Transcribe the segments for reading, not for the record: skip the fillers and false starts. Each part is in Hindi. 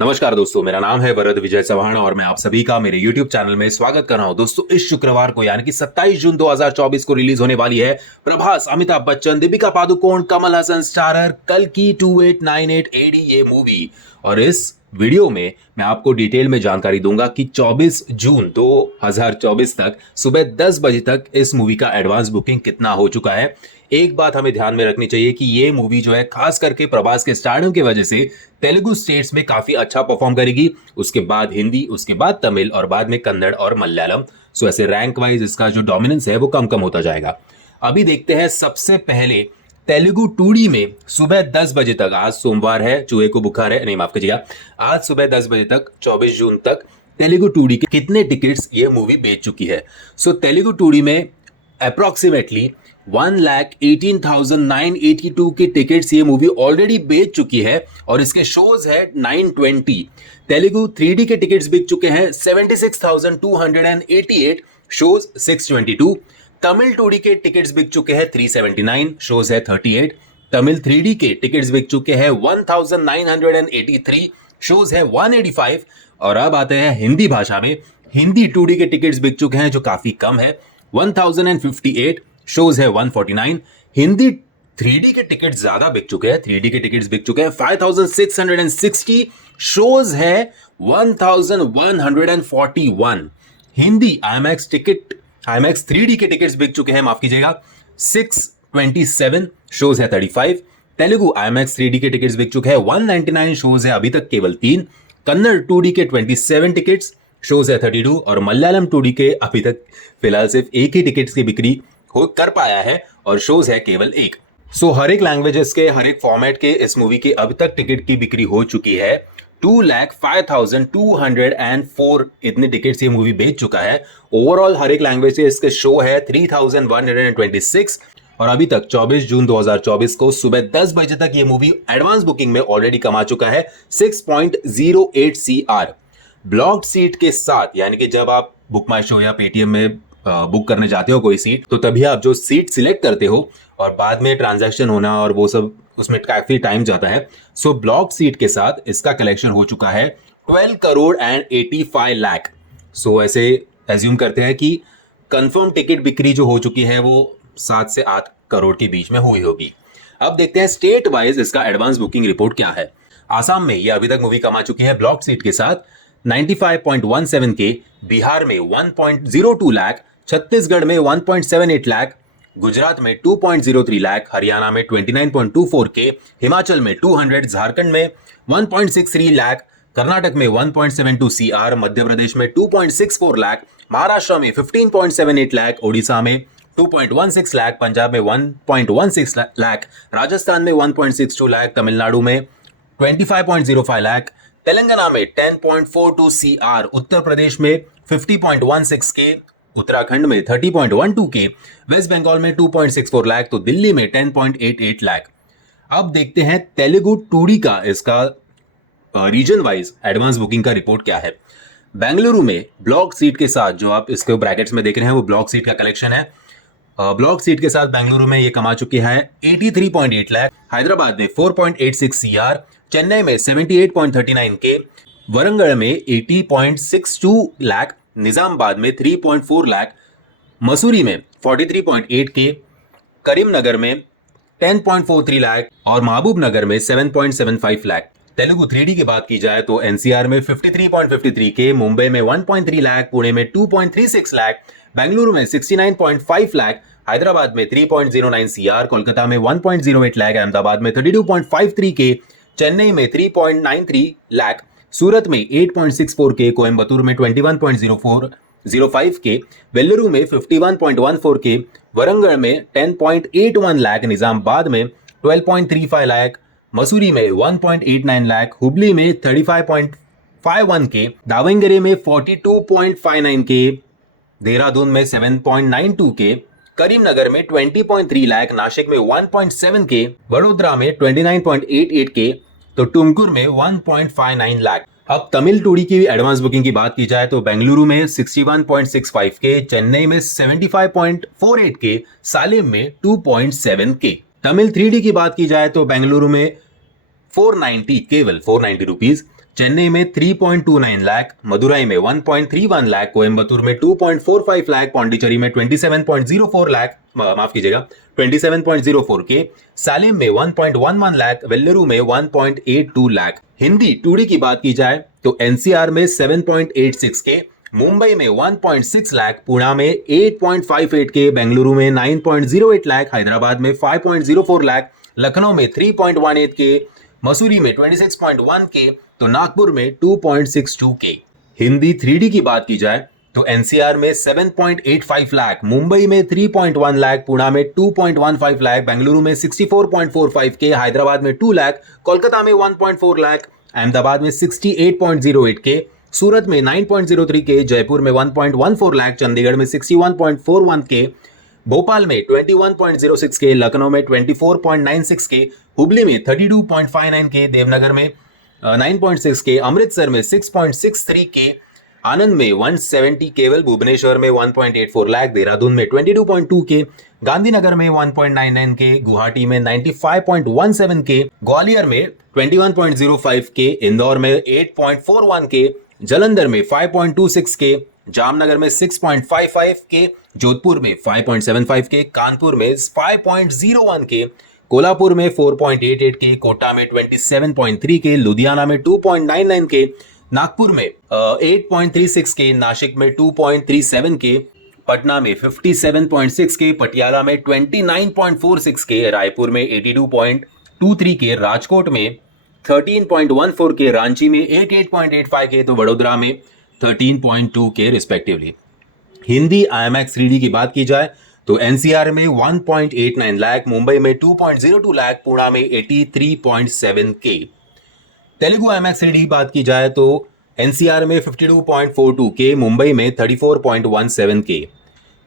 नमस्कार दोस्तों, मेरा नाम है वरद विजय चौहान और मैं आप सभी का मेरे YouTube चैनल में स्वागत कर रहा हूं। दोस्तों, इस शुक्रवार को यानी कि 27 जून 2024 को रिलीज होने वाली है प्रभास, अमिताभ बच्चन, दीपिका पादुकोण, कमल हसन स्टारर कल्कि 2898 एडी ये मूवी। और इस वीडियो में मैं आपको डिटेल में जानकारी दूंगा कि 24 जून 2024 तक सुबह 10 बजे तक इस मूवी का एडवांस बुकिंग कितना हो चुका है। एक बात हमें ध्यान में रखनी चाहिए कि ये मूवी जो है खास करके प्रभास के स्टारडम की वजह से तेलुगु स्टेट्स में काफी अच्छा परफॉर्म करेगी, उसके बाद हिंदी, उसके बाद तमिल और बाद में कन्नड़ और मलयालम। सो ऐसे रैंक वाइज इसका जो डोमिनेंस है वो कम कम होता जाएगा। अभी देखते हैं सबसे पहले तेलुगु 2D में सुबह 10 बजे तक, आज सोमवार है, चूहे को बुखार है, नहीं माफ कीजिएगा, आज सुबह 10 बजे तक 24 जून तक तेलुगु 2D के कितने टिकट्स ये मूवी बेच चुकी है। सो तेलुगु 2D में अप्रोक्सीमेटली 1,18,982 के टिकट्स ये मूवी ऑलरेडी बेच चुकी है और इसके शोज है 920। तेलुगु 3D के टिकट्स बिक चुके हैं 76,288, शोज 622। तमिल 2D के टिकट्स बिक चुके हैं 379, शोज है 38। तमिल 3D के टिकट्स बिक चुके हैं 1,983, शोज है 185। और अब आते हैं हिंदी भाषा में। हिंदी 2D के टिकट्स बिक चुके हैं जो काफी कम है, 1,058, शोज है 149। हिंदी 3D के टिकट ज्यादा बिक चुके हैं, 3D के टिकट्स बिक चुके हैं 5,660, शोज है 1,141। हिंदी IMAX 3D के टिकट्स बिक चुके हैं, माफ कीजिएगा, 627, शोज है 35। तेलुगु IMAX 3D के टिकट्स बिक चुके हैं 199, शोज है अभी तक केवल 3। कन्नड़ 2D के 27 टिकट्स, शोज है 32 और मलयालम 2D के अभी तक फिलहाल सिर्फ एक ही टिकट्स की बिक्री हो कर पाया है और शोज है केवल एक। सो हर एक लैंग्वेजेस के, हर एक फॉर्मेट के इस मूवी की अब तक टिकट की बिक्री हो चुकी है 2,05,204। इतने टिकट्स ये मूवी बेच चुका है। ओवरऑल हर एक लैंग्वेज से इसके शो है 3,126 और अभी तक 24 जून 2024 को सुबह 10 बजे तक ये मूवी एडवांस बुकिंग में ऑलरेडी कमा चुका है 6.08 CR। ब्लॉक्ड सीट के साथ, यानी कि जब आप बुक माई शो या पेटीएम में बुक करने जाते हो कोई सीट, तो तभी आप जो सीट सिलेक्ट करते हो और बाद में ट्रांजैक्शन होना और वो सब, उसमें काफी टाइम जाता है। सो ब्लॉक सीट के साथ इसका कलेक्शन हो चुका है 12 करोड़ एंड 85 लाख। सो ऐसे एज्यूम करते हैं कि कंफर्म टिकट बिक्री जो हो चुकी है वो 7 से 8 करोड़ के बीच में हुई होगी। अब देखते हैं स्टेट वाइज इसका एडवांस बुकिंग रिपोर्ट क्या है। आसाम में यह अभी तक मूवी कमा चुकी है ब्लॉक सीट के साथ 95.17 के, बिहार में 1.02 लाख, छत्तीसगढ़ में 1.78 लाख, गुजरात में 2.03 लाख, हरियाणा में 29.24 के, हिमाचल में 200, झारखंड में 1.63 लाख, कर्नाटक में 1.72 CR, मध्य प्रदेश में 2.64 लाख, महाराष्ट्र में 15.78 लाख, ओडिशा में 2.16 लाख, पंजाब में 1.16 लाख, राजस्थान में 1.62 लाख, तमिलनाडु में 25.05 लाख, तेलंगाना में 10.42 CR, उत्तर प्रदेश में 50.16 के, उत्तराखंड में 30.12 के, वेस्ट बंगाल में 2.64 लाख, तो दिल्ली में 10.88 लाख। अब देखते हैं तेलुगु 2D का इसका रीजन वाइज एडवांस बुकिंग का रिपोर्ट क्या है। बेंगलुरु में ब्लॉक सीट के साथ, जो आप इसके ब्रैकेट्स में देख रहे हैं वो ब्लॉक सीट का कलेक्शन है। ब्लॉक सीट के साथ बेंगलुरु में ये कमा चुके हैं 83.8 लाख, हैदराबाद में 4.86 CR, चेन्नई में 78.39 के, वरंगल में 80.62 लाख, निजामाबाद में 3.4 लाख, मसूरी में 43.8 के, करीमनगर में 10.43 लाख और महबूब नगर में 7.75 लाख। तेलुगु 3D की बात की जाए तो NCR में 53.53 के, मुंबई में 1.3 लाख, पुणे में 2.36 लाख, बेंगलुरु में 69.5 लाख, हैदराबाद में 3.09 CR, कोलकाता में 1.08 लाख, अहमदाबाद में 32.53 के, चेन्नई में 3.93 लाख, सूरत में 8.64 के, कोयम्बतूर में 21.05 के, वेल्लुरु में 51.14 के, वरंगल में 10.81 लाख, निजामाबाद में 12.35 लाख, मसूरी में 1.89 लाख, हुबली में 35.51 के, दावंगरे में 42.59 के, देहरादून में 7.92 के, करीमनगर में 20.3 लाख, नासिक में 1.7 के, वडोदरा में 29.88 के, तो टुमकुर में 1.59 लाख। अब तमिल 2D की एडवांस बुकिंग की बात की जाए तो बेंगलुरु में 61.65 के, चेन्नई में 75.48 के, सालेम में 2.7 के। तमिल 3D की बात की जाए तो बेंगलुरु में 490, केवल 490 रुपीज, चेन्नई में 3.29 लाख, मदुरई में 1.31 लाख, कोयम्बतूर में 2.45 लाख, पौंडीचेरी में 27.04 लाख, माफ कीजिएगा 27.04 के, सालेम में 1.11 लाख, वेल्लुरु में 1.82 लाख। हिंदी 2D की बात की जाए तो एनसीआर में 7.86 के, मुंबई में 1.6 लाख, पुणे में 8.58 के, बेंगलुरु में 9.08 लाख, हैदराबाद में 5.04 लाख, लखनऊ में 3.18 के, मसूरी में 26.1 के, तो नागपुर में 2.62 के। हिंदी 3D की बात की जाए तो एनसीआर में 7.85 लाख, मुंबई में 3.1 लाख, पुणे में 2.15 लाख, बेंगलुरु में 64.45 के, हैदराबाद में 2 लाख, कोलकाता में 1.4 लाख, अहमदाबाद में 68.08 के, सूरत में 9.03 के, जयपुर में 1.14 लाख, चंडीगढ़ में 61.41 के, भोपाल में 21.06 के, लखनऊ में 24.96 के, हुबली में 32.59 के, देवनगर में 9.6 के, अमृतसर में 6.63 के, आनंद में 170 केवल, भुवनेश्वर में 1.84 लाख, देहरादून में 22.2 के, गांधीनगर में 1.99 के, गुवाहाटी में 95.17 के, ग्वालियर में 21.05 के, इंदौर में 8.41 के, जालंधर में 5.26 के, जामनगर में 6.55 के, जोधपुर में 5.75 के, कानपुर में 5.01 के, कोल्हापुर में 4.88 के, कोटा में 27.3 के, लुधियाना में 2.99 के, नागपुर में 8.36 के, नासिक में 2.37 के, पटना में 57.6 के, पटियाला में 29.46 के, रायपुर में 82.23 के, राजकोट में 13.14 के, रांची में 88.85 के, तो वडोदरा में 13.2 के रिस्पेक्टिवली। हिंदी IMAX 3D की बात की जाए तो एनसीआर में 1.89 लाख, मुंबई में 2.02 लाख, पुणे में 83.7 के। तेलुगु IMAX 3D की बात की जाए तो एनसीआर में 52.42 के, मुंबई में 34.17 के।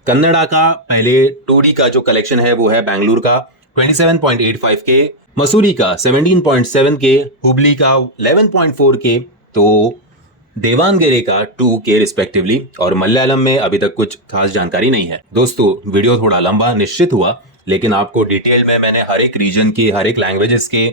कन्नड़ा का पहले 2D का जो कलेक्शन है वो है बेंगलुरु का 27.85 के, मसूरी का 17.7 के, हुबली का 11.4 के, तो देवानगेरे का 2 के रिस्पेक्टिवली, और मलयालम में अभी तक कुछ खास जानकारी नहीं है। दोस्तों वीडियो थोड़ा लंबा निश्चित हुआ, लेकिन आपको डिटेल में मैंने हर एक रीजन के, हर एक लैंग्वेजेस के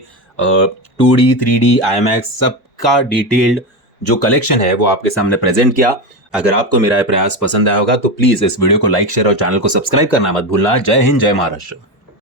2D 3D IMAX सबका डिटेल्ड जो कलेक्शन है वो आपके सामने प्रेजेंट किया। अगर आपको मेरा प्रयास पसंद आया होगा तो प्लीज इस वीडियो को लाइक, शेयर और चैनल को सब्सक्राइब करना मत भूलना। जय हिंद, जय महाराष्ट्र।